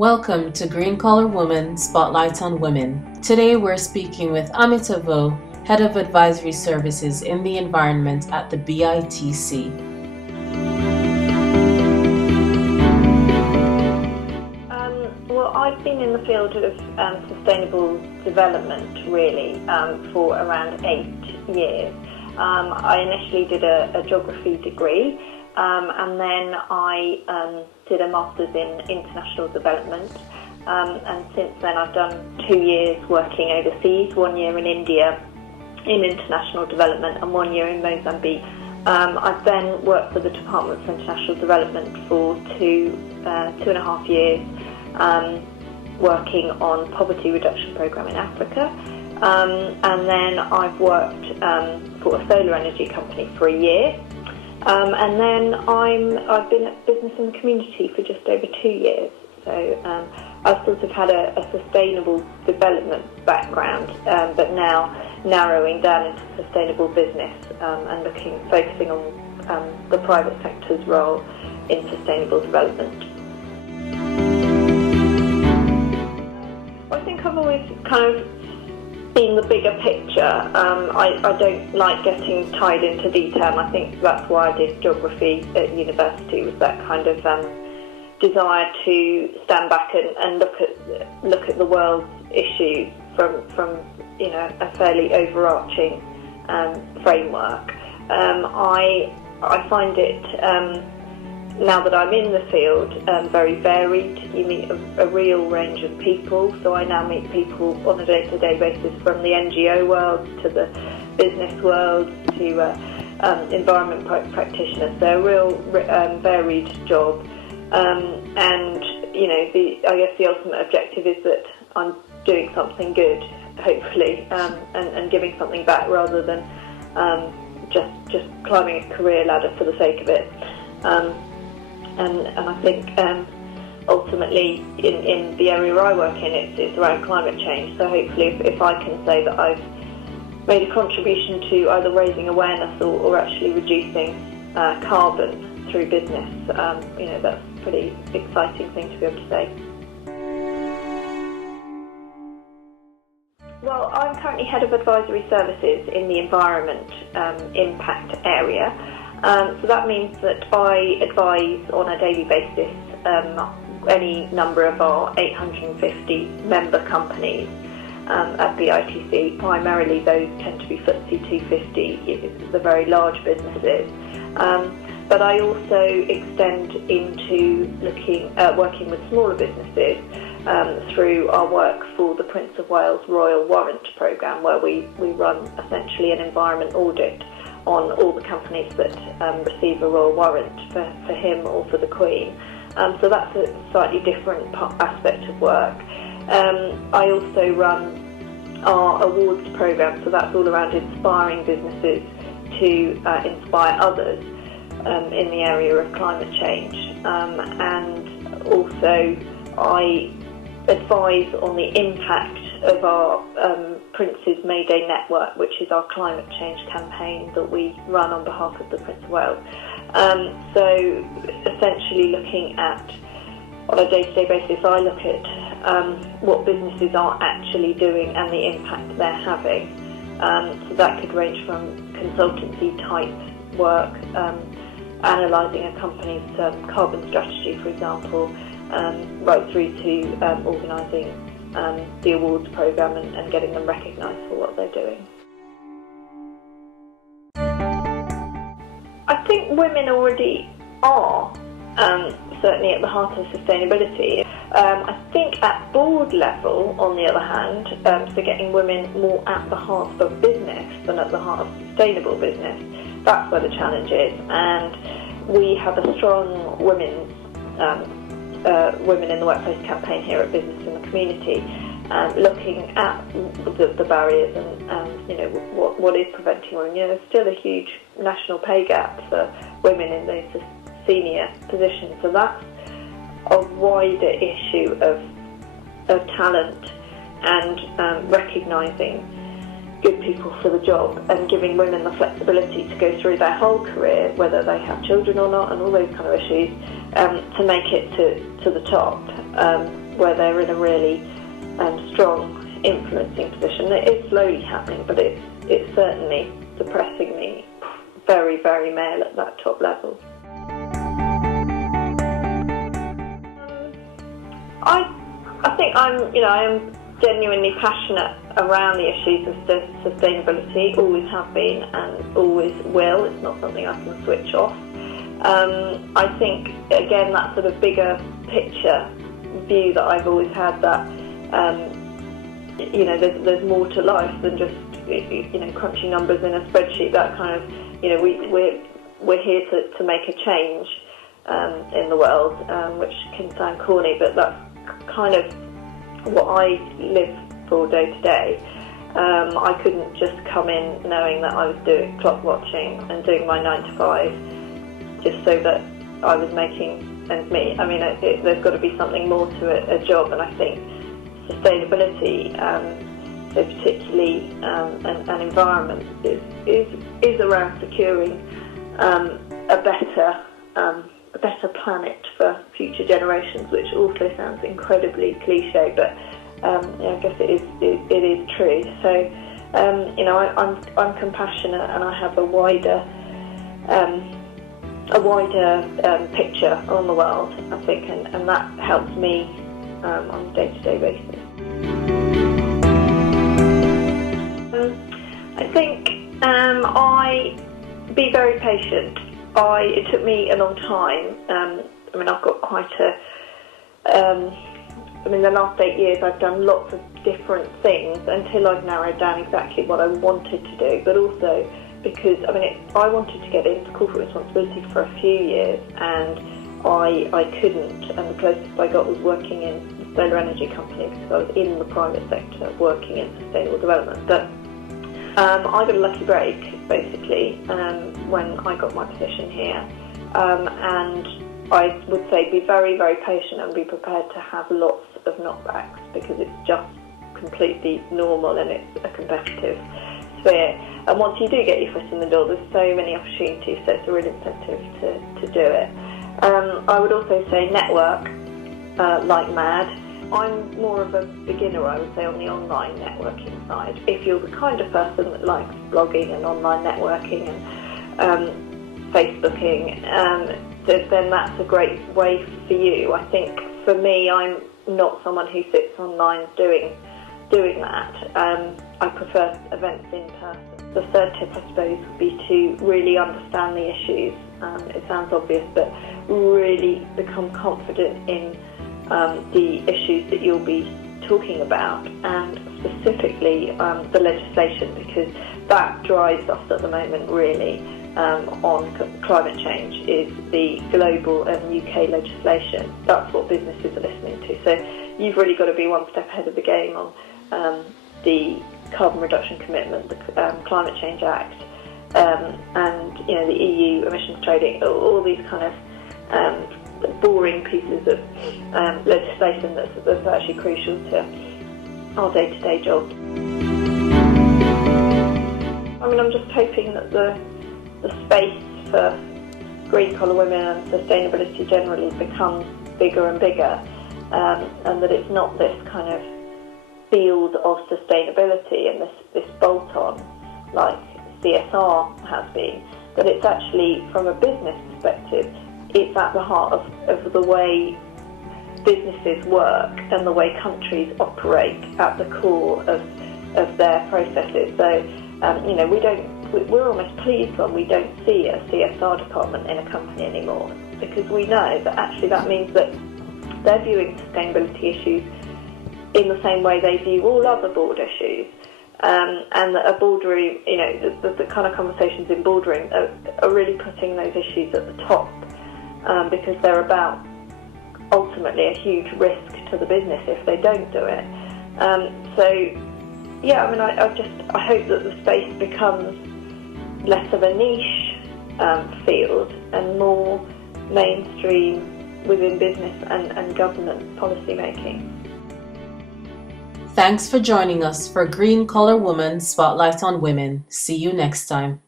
Welcome to GreenCollarWoman Spotlight on Women. Today we're speaking with Amita Vaux, Head of Advisory Services in the Environment at the BITC. Well, I've been in the field of sustainable development really for around 8 years. I initially did a geography degree and then I did a master's in international development, and since then I've done 2 years working overseas, 1 year in India in international development and 1 year in Mozambique. I've then worked for the Department for International Development for two and a half years, working on poverty reduction programme in Africa, and then I've worked for a solar energy company for a year. And then I've been at business in the community for just over 2 years. So I've sort of had a sustainable development background, but now narrowing down into sustainable business and focusing on the private sector's role in sustainable development. I think I've always kind of seen the bigger picture. I don't like getting tied into detail. I think that's why I did geography at university, was that kind of desire to stand back and look at the world's issues from a fairly overarching framework. I find it now that I'm in the field, very varied. You meet a real range of people, so I now meet people on a day-to-day basis from the NGO world to the business world to environment practitioners. So a real varied job, and I guess the ultimate objective is that I'm doing something good, hopefully, and giving something back rather than just climbing a career ladder for the sake of it. And I think ultimately in the area I work in, it's around climate change. So hopefully if I can say that I've made a contribution to either raising awareness or actually reducing carbon through business, that's a pretty exciting thing to be able to say. Well, I'm currently Head of Advisory Services in the Environment Impact area. So that means that I advise on a daily basis any number of our 850 member companies at BITC. Primarily those tend to be FTSE 250, the very large businesses. But I also extend into working with smaller businesses through our work for the Prince of Wales Royal Warrant Programme, where we run essentially an environment audit on all the companies that receive a royal warrant for him or for the Queen. So that's a slightly different aspect of work. I also run our awards programme, so that's all around inspiring businesses to inspire others in the area of climate change. And also I advise on the impact of our Prince's May Day network, which is our climate change campaign that we run on behalf of the Prince of Wales. So essentially looking at, on a day-to-day basis, I look at what businesses are actually doing and the impact they're having. So that could range from consultancy type work, analysing a company's carbon strategy, for example, right through to organising the awards programme and getting them recognised for what they're doing. I think women already are certainly at the heart of sustainability. I think at board level, on the other hand, so getting women more at the heart of business than at the heart of sustainable business, that's where the challenge is. And we have a strong women's Women in the Workplace campaign here at Business in the Community, looking at the barriers and what is preventing women. There's still a huge national pay gap for women in those senior positions, so that's a wider issue of talent and recognising good people for the job and giving women the flexibility to go through their whole career, whether they have children or not, and all those kind of issues, to make it to the top. where they're in a really strong influencing position. It is slowly happening, but it's certainly depressingly very, very male at that top level. I think I am genuinely passionate around the issues of sustainability, always have been and always will. It's not something I can switch off. I think, again, that sort of bigger picture view that I've always had, that there's more to life than just crunching numbers in a spreadsheet. That kind of, we're here to make a change in the world, which can sound corny, but that's kind of what I live for day to day. I couldn't just come in knowing that I was doing clock watching and doing my 9 to 5 just so that I was making ends meet. I mean, there's got to be something more to a job, and I think sustainability, so particularly an environment, is around securing a better planet for future generations, which also sounds incredibly cliche, but I guess it is true. So I'm compassionate, and I have a wider picture on the world, I think, and that helps me on a day-to-day basis. I think I be very patient. It took me a long time. I've got quite the last 8 years I've done lots of different things until I've narrowed down exactly what I wanted to do, but also because, I wanted to get into corporate responsibility for a few years, and I couldn't, and the closest I got was working in a solar energy company, because I was in the private sector working in sustainable development. But I got a lucky break, basically, when I got my position here, and I would say be very, very patient and be prepared to have lots of knockbacks, because it's just completely normal and it's a competitive sphere. And once you do get your foot in the door, there's so many opportunities, so it's a real incentive to do it. I would also say network like mad. I'm more of a beginner, I would say, on the online networking side. If you're the kind of person that likes blogging and online networking and Facebooking, then that's a great way for you. I think for me, I'm not someone who sits online doing that. I prefer events in person. The third tip, I suppose, would be to really understand the issues. It sounds obvious, but really become confident in the issues that you'll be talking about, and specifically the legislation, because that drives us at the moment really on climate change, is the global and UK legislation. That's what businesses are listening to. So you've really got to be one step ahead of the game on the carbon reduction commitment, the Climate Change Act, and the EU emissions trading, all these kind of boring pieces of legislation that's actually crucial to our day-to-day job. I'm just hoping that the space for green-collar women and sustainability generally becomes bigger and bigger, and that it's not this kind of field of sustainability and this bolt-on like CSR has been, that it's actually, from a business perspective, it's at the heart of the way businesses work and the way countries operate at the core of their processes. So, we're almost pleased when we don't see a CSR department in a company anymore, because we know that actually that means that they're viewing sustainability issues in the same way they view all other board issues. And that a boardroom, the kind of conversations in boardroom are really putting those issues at the top, because they're about ultimately a huge risk to the business if they don't do it. I hope that the space becomes less of a niche field and more mainstream within business and government policy making. Thanks for joining us for GreenCollarWoman Spotlight on Women. See you next time.